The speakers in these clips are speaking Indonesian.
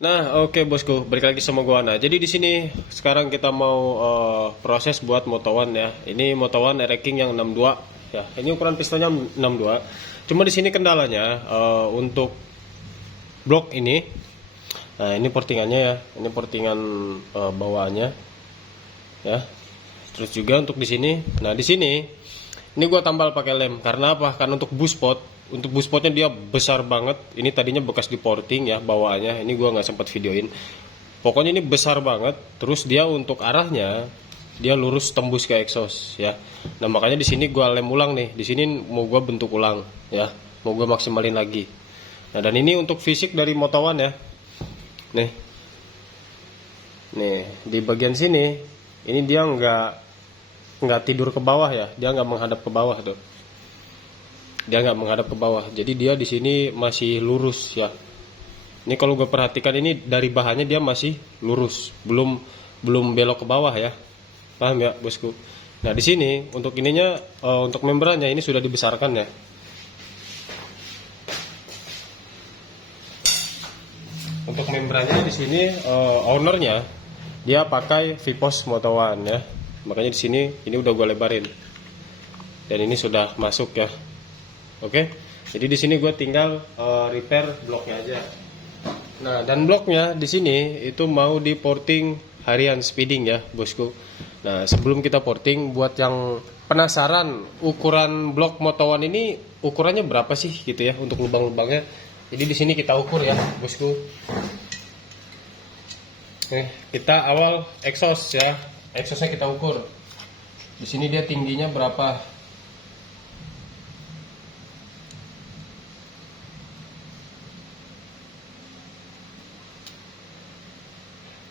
Nah, oke bosku, balik lagi sama gua. Nah, jadi di sini sekarang kita mau proses buat motowan ya. Ini motowan Ereking yang 62 ya. Ini ukuran pistonnya 62. Cuma di sini kendalanya untuk blok ini. Nah, ini portingannya ya. Ini portingan bawaannya ya. Terus juga untuk di sini. Nah, di sini ini gua tambal pakai lem. Karena apa? Karena untuk boost spotnya dia besar banget. Ini tadinya bekas di porting ya bawaannya. Ini gua nggak sempat videoin. Pokoknya ini besar banget. Terus dia untuk arahnya dia lurus tembus ke exhaust ya. Nah makanya di sini gua lem ulang nih. Di sini mau gua bentuk ulang ya. Mau gua maksimalin lagi. Nah dan ini untuk fisik dari motawan ya. Nih, nih di bagian sini ini dia nggak tidur ke bawah ya. Dia nggak menghadap ke bawah tuh. Dia nggak menghadap ke bawah. Jadi dia di sini masih lurus ya. Ini kalau gue perhatikan ini dari bahannya dia masih lurus, belum belum belok ke bawah ya. Paham ya, bosku? Nah, di sini untuk ininya untuk membrannya ini sudah dibesarkan ya. Untuk membrannya di sini ownernya dia pakai Vipos Moto1 ya. Makanya di sini ini udah gue lebarin. Dan ini sudah masuk ya. Oke. Jadi di sini gue tinggal repair bloknya aja. Nah, dan bloknya di sini itu mau di porting harian speeding ya, bosku. Nah, sebelum kita porting, buat yang penasaran ukuran blok motowan ini ukurannya berapa sih gitu ya untuk lubang-lubangnya. Jadi di sini kita ukur ya, bosku. Kita awal exhaust ya. Exhaustnya kita ukur. Di sini dia tingginya berapa?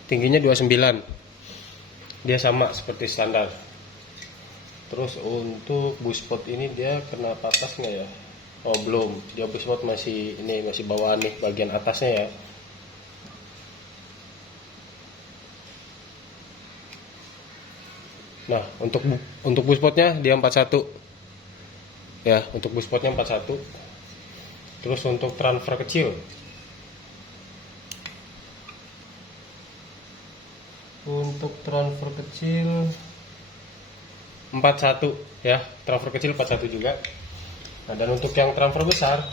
Tingginya 29. Dia sama seperti standar. Terus untuk buspot ini dia kena patas nggak ya? Oh belum, dia buspot masih ini masih bawaan nih bagian atasnya ya. Nah untuk buspotnya dia 41 ya, untuk buspotnya 41. Terus untuk transfer kecil, untuk transfer kecil 41 ya, transfer kecil 41 juga. Nah dan untuk yang transfer besar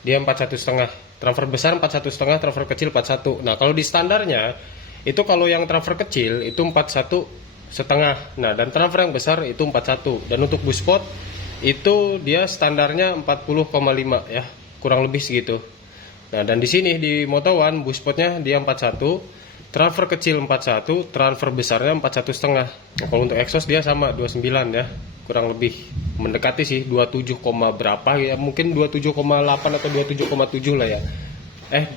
dia 41,5. Transfer besar 41,5, transfer kecil 41. Nah kalau di standarnya itu kalau yang transfer kecil itu 41,5. Nah dan transfer yang besar itu 41. Dan untuk buspot itu dia standarnya 40,5 ya, kurang lebih segitu. Nah dan di sini di Moto1 buspotnya dia 41, transfer kecil 41, transfer besarnya 41,5. Nah, kalau untuk exhaust dia sama 29 ya, kurang lebih mendekati sih 27, berapa ya, mungkin 27,8 atau 27,7 lah ya.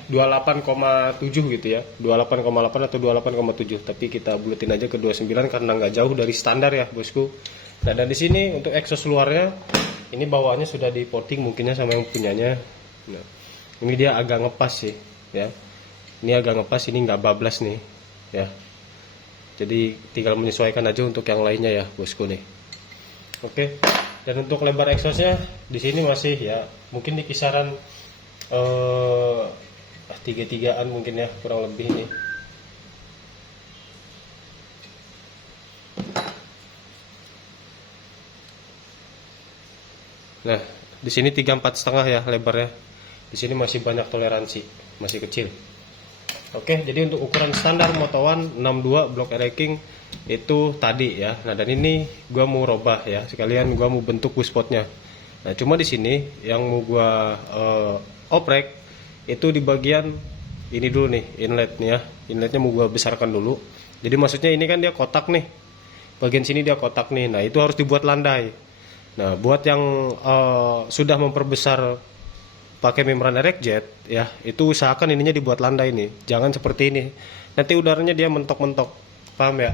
28,7 gitu ya, 28,8 atau 28,7. Tapi kita bulatin aja ke 29 karena nggak jauh dari standar ya, bosku. Nah dan di sini untuk exhaust luarnya ini bawaannya sudah di porting mungkinnya sama yang punyanya. Nah, ini dia agak ngepas sih ya. Ini agak ngepas, ini nggak bablas nih ya. Jadi tinggal menyesuaikan aja untuk yang lainnya ya, bosku nih. Oke. Dan untuk lebar exhaustnya di sini masih ya mungkin di kisaran 33-an mungkin ya, kurang lebih nih. Nah, di sini 34,5 ya lebarnya. Di sini masih banyak toleransi, masih kecil. Oke, jadi untuk ukuran standar Moto1 62 blok Ereking itu tadi ya. Nah, dan ini gua mau robah ya. Sekalian gua mau bentuk buspotnya. Nah, cuma di sini yang mau gua oprek itu di bagian ini dulu nih, inlet nih ya. Inletnya mau gua besarkan dulu. Jadi maksudnya ini kan dia kotak nih. Bagian sini dia kotak nih. Nah, itu harus dibuat landai. Nah, buat yang sudah memperbesar pakai membran erek jet ya, itu usahakan ininya dibuat landai nih. Jangan seperti ini. Nanti udaranya dia mentok-mentok. Paham ya?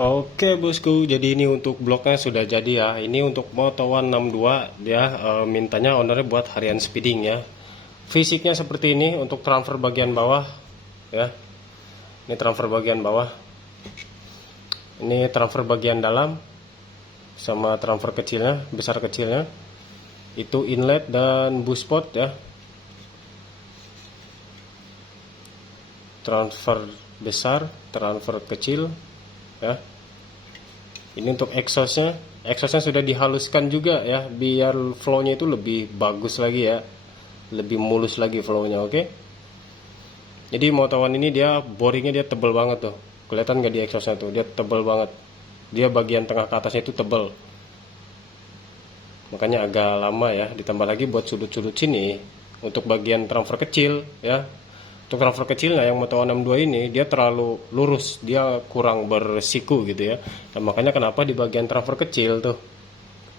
Oke bosku, jadi ini untuk bloknya sudah jadi ya. Ini untuk Moto One 62 dia mintanya ownernya buat harian speeding ya. Fisiknya seperti ini untuk transfer bagian bawah ya. Ini transfer bagian bawah. Ini transfer bagian dalam sama transfer kecilnya, besar kecilnya. Itu inlet dan boost pot ya. Transfer besar, transfer kecil ya. Ini untuk exhaustnya sudah dihaluskan juga ya, biar flownya itu lebih bagus lagi ya, lebih mulus lagi flownya. Oke. Jadi Moto One ini dia boringnya dia tebel banget tuh, kelihatan nggak di exhaustnya tuh, dia tebel banget, dia bagian tengah ke atasnya itu tebel, makanya agak lama ya. Ditambah lagi buat sudut-sudut sini untuk bagian transfer kecil ya. Untuk transfer kecilnya yang Moto One 62 ini dia terlalu lurus, dia kurang bersiku gitu ya. Nah, makanya kenapa di bagian transfer kecil tuh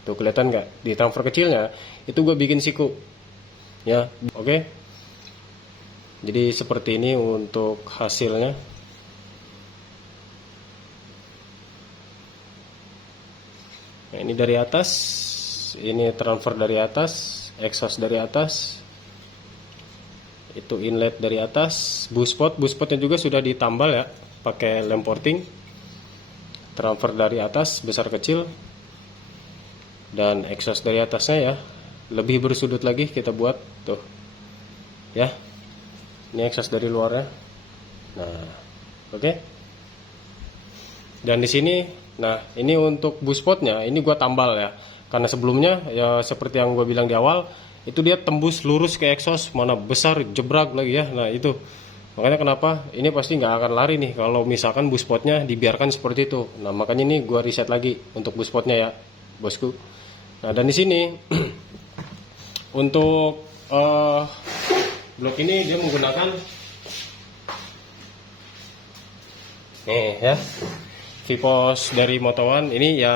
kelihatan nggak, di transfer kecilnya itu gue bikin siku ya. Oke. Jadi seperti ini untuk hasilnya. Nah, ini dari atas, ini transfer dari atas, exhaust dari atas, itu inlet dari atas, boost potnya juga sudah ditambal ya, pakai lem porting. Transfer dari atas besar kecil, dan exhaust dari atasnya ya, lebih bersudut lagi kita buat tuh ya. Ini exhaust dari luarnya. Nah, oke. Dan di sini, nah ini untuk boost potnya ini gua tambal ya, karena sebelumnya ya seperti yang gue bilang di awal, itu dia tembus lurus ke exhaust, mana besar jebrak lagi ya. Nah itu makanya kenapa ini pasti nggak akan lari nih kalau misalkan boost potnya dibiarkan seperti itu. Nah makanya ini gua reset lagi untuk boost potnya ya bosku. Nah dan di sini untuk blok ini dia menggunakan nih ya, VPOS dari Moto One. Ini ya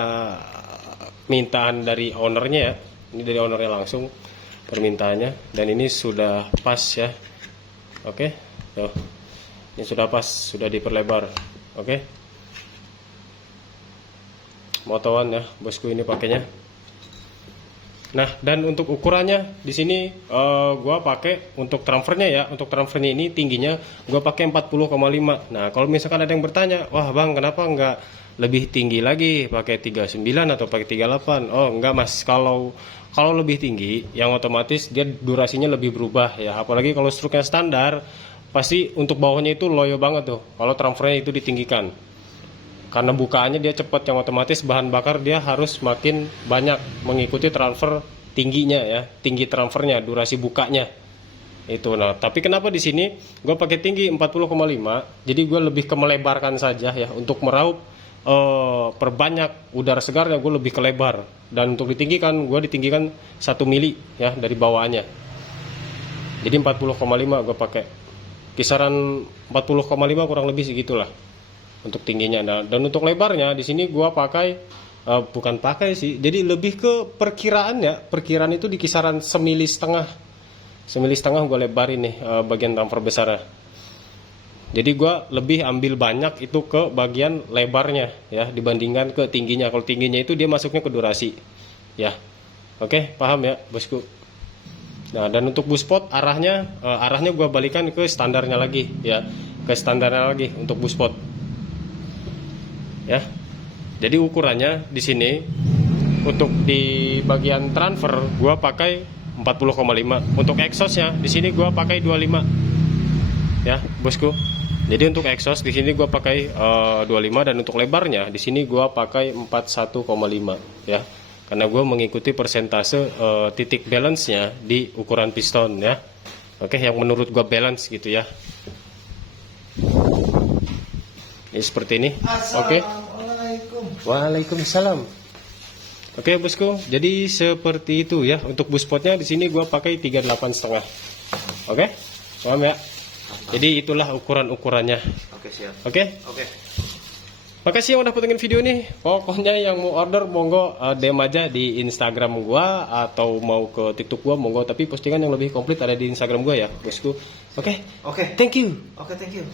mintaan dari ownernya ya, ini dari ownernya langsung permintaannya, dan ini sudah pas ya. Oke, tuh ini sudah pas, sudah diperlebar. Oke, Moto One ya bosku ini pakainya. Nah dan untuk ukurannya di sini gua pakai untuk transfernya ya, untuk transfernya ini tingginya gua pakai 40,5. Nah kalau misalkan ada yang bertanya, wah bang kenapa nggak lebih tinggi lagi, pakai 39 atau pakai 38? Oh enggak mas, kalau lebih tinggi yang otomatis dia durasinya lebih berubah ya, apalagi kalau struknya standar pasti untuk bawahnya itu loyo banget tuh kalau transfernya itu ditinggikan, karena bukaannya dia cepat, yang otomatis bahan bakar dia harus makin banyak mengikuti transfer tingginya ya, tinggi transfernya, durasi bukanya itu. Nah tapi kenapa di sini gue pakai tinggi 40,5, jadi gue lebih ke melebarkan saja ya, untuk meraup perbanyak udara segarnya gue lebih ke lebar. Dan untuk ditinggikan gue ditinggikan 1 mili ya dari bawaannya, jadi 40,5 gue pakai, kisaran 40,5 kurang lebih segitulah untuk tingginya. Nah, dan untuk lebarnya di sini gue pakai bukan pakai sih, jadi lebih ke perkiraan ya, perkiraan itu di kisaran 1,5 mili gue lebarin nih bagian transfer besarnya. Jadi gue lebih ambil banyak itu ke bagian lebarnya ya dibandingkan ke tingginya. Kalau tingginya itu dia masuknya ke durasi ya. Oke, paham ya bosku. Nah dan untuk boost pot arahnya gue balikan ke standarnya lagi ya, ke standarnya lagi untuk boost pot ya. Jadi ukurannya di sini untuk di bagian transfer gue pakai 40,5. Untuk exhaustnya di sini gue pakai 25 ya bosku. Jadi untuk exhaust di sini gue pakai 25, dan untuk lebarnya di sini gue pakai 41,5 ya, karena gue mengikuti persentase titik balance-nya di ukuran piston ya. Oke, yang menurut gue balance gitu ya. Ini seperti ini. Oke. Waalaikumsalam. Oke bosku, jadi seperti itu ya untuk boost potnya. Di sini gue pakai 38,5. Oke, paham ya? Jadi itulah ukuran-ukurannya. Oke, siap. Oke. Oke. Makasih yang udah potongin video nih. Pokoknya yang mau order monggo DM aja di Instagram gua, atau mau ke TikTok gua monggo, tapi postingan yang lebih komplit ada di Instagram gua ya, bosku. Oke. Oke. Thank you. Oke, thank you.